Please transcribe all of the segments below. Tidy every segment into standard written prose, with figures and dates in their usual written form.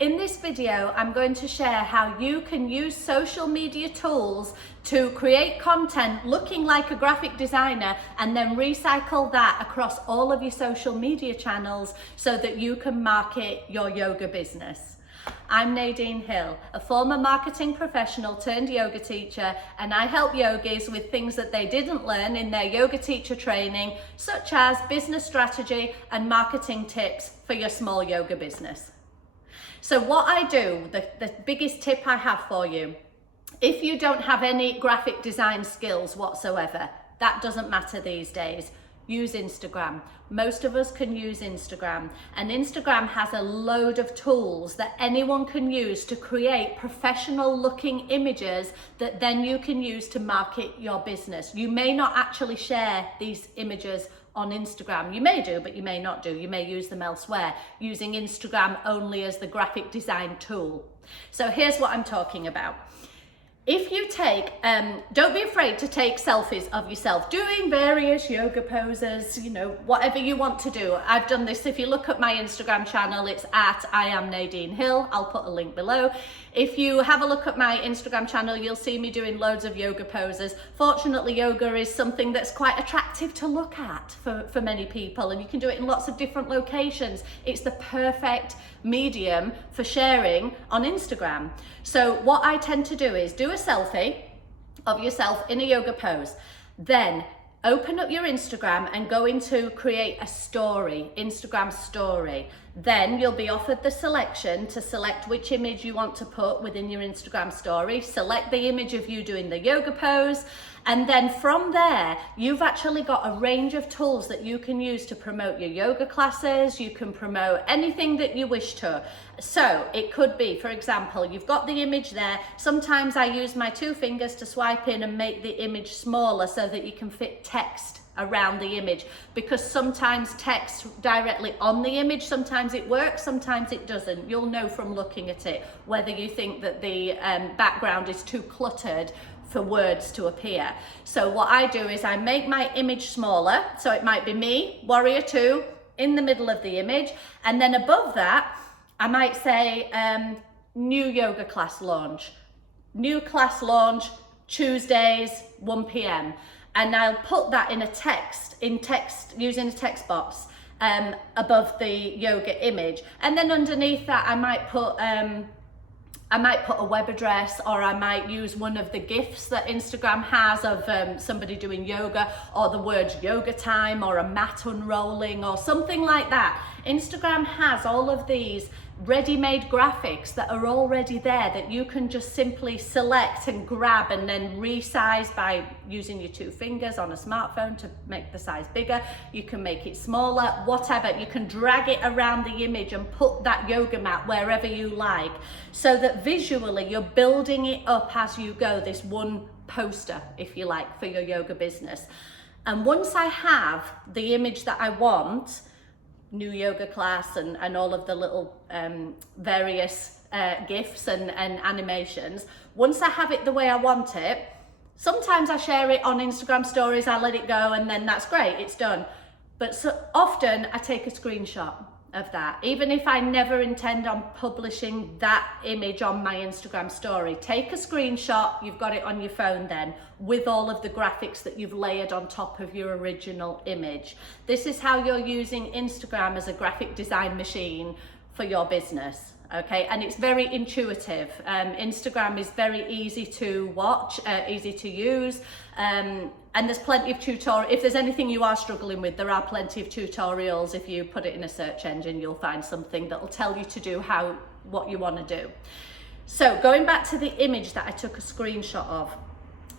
In this video, I'm going to share how you can use social media tools to create content looking like a graphic designer and then recycle that across all of your social media channels so that you can market your yoga business. I'm Nadine Hill, a former marketing professional turned yoga teacher, and I help yogis with things that they didn't learn in their yoga teacher training, such as business strategy and marketing tips for your small yoga business. So what I do, the biggest tip I have for you, if you don't have any graphic design skills whatsoever, that doesn't matter these days. Use Instagram. Most of us can use Instagram, and Instagram has a load of tools that anyone can use to create professional looking images that then you can use to market your business. You may not actually share these images on Instagram. You may do, but you may not do. You may use them elsewhere, using Instagram only as the graphic design tool. So here's what I'm talking about. If you take, don't be afraid to take selfies of yourself doing various yoga poses, whatever you want to do. I've done this. If you look at my Instagram channel, it's at I am Nadine Hill. I'll put a link below. If you have a look at my Instagram channel, you'll see me doing loads of yoga poses. Fortunately, yoga is something that's quite attractive to look at for many people, and you can do it in lots of different locations. It's the perfect medium for sharing on Instagram. So what I tend to do is do a selfie of yourself in a yoga pose, then open up your Instagram and go into create a story, Instagram story. Then you'll be offered the selection to select which image you want to put within your Instagram story. Select the image of you doing the yoga pose. And then from there, you've actually got a range of tools that you can use to promote your yoga classes. You can promote anything that you wish to. So it could be, for example, you've got the image there. Sometimes I use my 2 fingers to swipe in and make the image smaller so that you can fit text around the image, because sometimes text directly on the image, sometimes it works, sometimes it doesn't. You'll know from looking at it whether you think that the background is too cluttered for words to appear. So what I do is I make my image smaller, so it might be me, Warrior 2, in the middle of the image, and then above that I might say new yoga class launch, new class launch Tuesdays 1 p.m. and I'll put that in text using a text box above the yoga image, and then underneath that I might put a web address, or I might use one of the GIFs that Instagram has of somebody doing yoga, or the words yoga time, or a mat unrolling, or something like that. Instagram has all of these ready-made graphics that are already there that you can just simply select and grab and then resize by using your 2 fingers on a smartphone to make the size bigger. You can make it smaller, whatever. You can drag it around the image and put that yoga mat wherever you like, so that visually you're building it up as you go, this one poster, if you like, for your yoga business. And once I have the image that I want, new yoga class and all of the little various GIFs and animations, once I have it the way I want it, sometimes I share it on Instagram stories, I let it go, and then that's great, it's done. But so often I take a screenshot of that, even if I never intend on publishing that image on my Instagram story. Take a screenshot, you've got it on your phone then, with all of the graphics that you've layered on top of your original image. This is how you're using Instagram as a graphic design machine for your business. Okay, and it's very intuitive. Instagram is very easy to watch, easy to use, and there's plenty of tutorials. If there's anything you are struggling with, there are plenty of tutorials. If you put it in a search engine, you'll find something that will tell you to do what you want to do. So going back to the image that I took a screenshot of,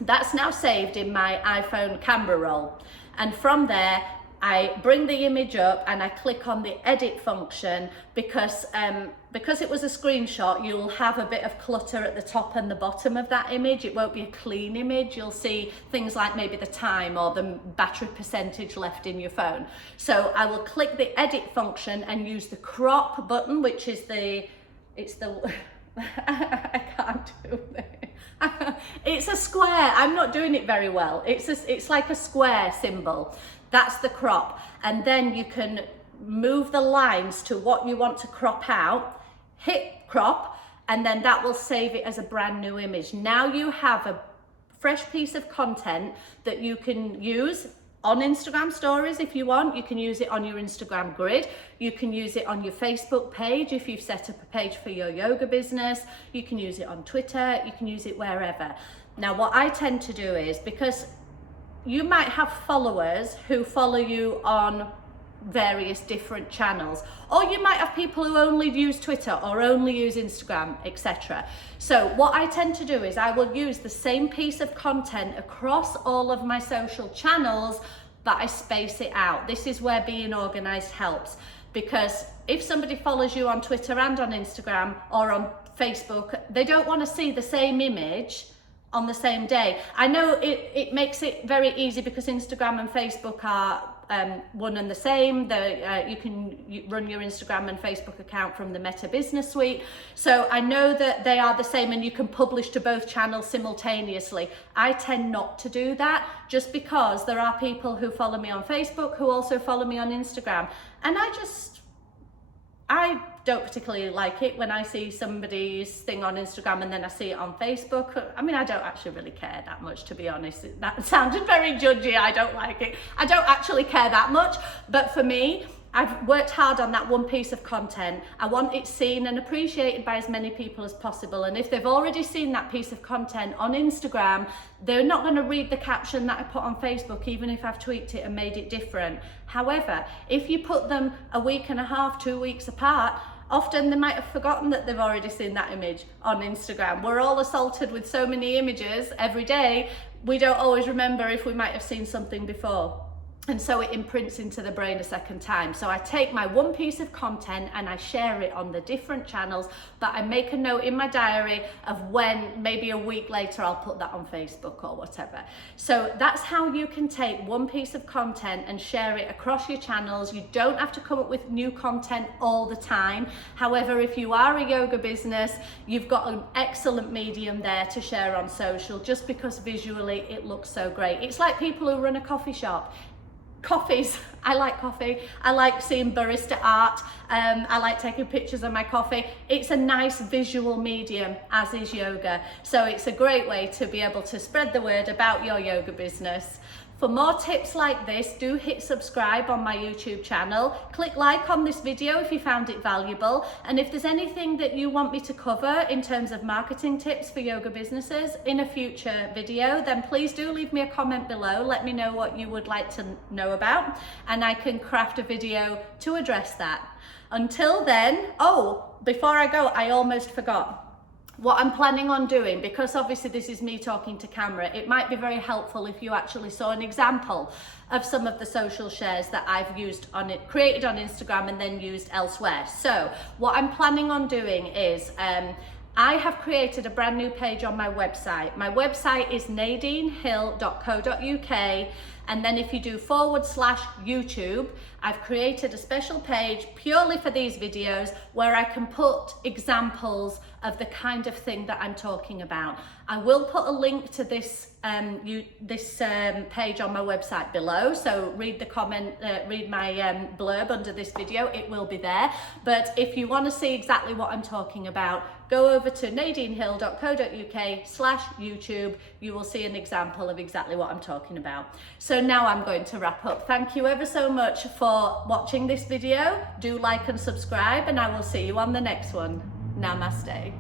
that's now saved in my iPhone camera roll, and from there I bring the image up and I click on the edit function, because it was a screenshot, you'll have a bit of clutter at the top and the bottom of that image. It won't be a clean image. You'll see things like maybe the time or the battery percentage left in your phone. So I will click the edit function and use the crop button, which is I can't do it. It's a square. I'm not doing it very well. It's like a square symbol. That's the crop. And then you can move the lines to what you want to crop out, hit crop, and then that will save it as a brand new image. Now you have a fresh piece of content that you can use on Instagram stories if you want. You can use it on your Instagram grid. You can use it on your Facebook page if you've set up a page for your yoga business. You can use it on Twitter. You can use it wherever. Now, what I tend to do is, because you might have followers who follow you on various different channels, or you might have people who only use Twitter or only use Instagram, etc. So what I tend to do is I will use the same piece of content across all of my social channels, but I space it out. This is where being organized helps, because if somebody follows you on Twitter and on Instagram or on Facebook, they don't want to see the same image on the same day. I know it makes it very easy because Instagram and Facebook are one and the same. You can run your Instagram and Facebook account from the Meta Business Suite. So I know that they are the same and you can publish to both channels simultaneously. I tend not to do that, just because there are people who follow me on Facebook who also follow me on Instagram. And I don't particularly like it when I see somebody's thing on Instagram and then I see it on Facebook. I mean, I don't actually really care that much, to be honest. That sounded very judgy. I don't like it. I don't actually care that much. But for me, I've worked hard on that one piece of content. I want it seen and appreciated by as many people as possible. And if they've already seen that piece of content on Instagram, they're not going to read the caption that I put on Facebook, even if I've tweaked it and made it different. However, if you put them a week and a half, 2 weeks apart, often they might have forgotten that they've already seen that image on Instagram. We're all assaulted with so many images every day, we don't always remember if we might have seen something before. And so it imprints into the brain a second time. So I take my one piece of content and I share it on the different channels, but I make a note in my diary of when, maybe a week later, I'll put that on Facebook or whatever. So that's how you can take one piece of content and share it across your channels. You don't have to come up with new content all the time. However, if you are a yoga business, you've got an excellent medium there to share on social, just because visually it looks so great. It's like people who run a coffee shop. Coffees, I like coffee. I like seeing barista art. I like taking pictures of my coffee. It's a nice visual medium, as is yoga. So it's a great way to be able to spread the word about your yoga business. For more tips like this, do hit subscribe on my YouTube channel. Click like on this video if you found it valuable. And if there's anything that you want me to cover in terms of marketing tips for yoga businesses in a future video, then please do leave me a comment below. Let me know what you would like to know about, and I can craft a video to address that. Until then, before I go, I almost forgot. What I'm planning on doing, because obviously this is me talking to camera, it might be very helpful if you actually saw an example of some of the social shares that I've used on it, created on Instagram and then used elsewhere. So what I'm planning on doing is, I have created a brand new page on my website. My website is nadinehill.co.uk. And then if you do /YouTube, I've created a special page purely for these videos where I can put examples of the kind of thing that I'm talking about. I will put a link to this page on my website below, so read my blurb under this video, it will be there. But if you want to see exactly what I'm talking about, go over to nadinehill.co.uk/YouTube. You will see an example of exactly what I'm talking about. So now I'm going to wrap up. Thank you ever so much for watching this video. Do like and subscribe, and I will see you on the next one. Namaste.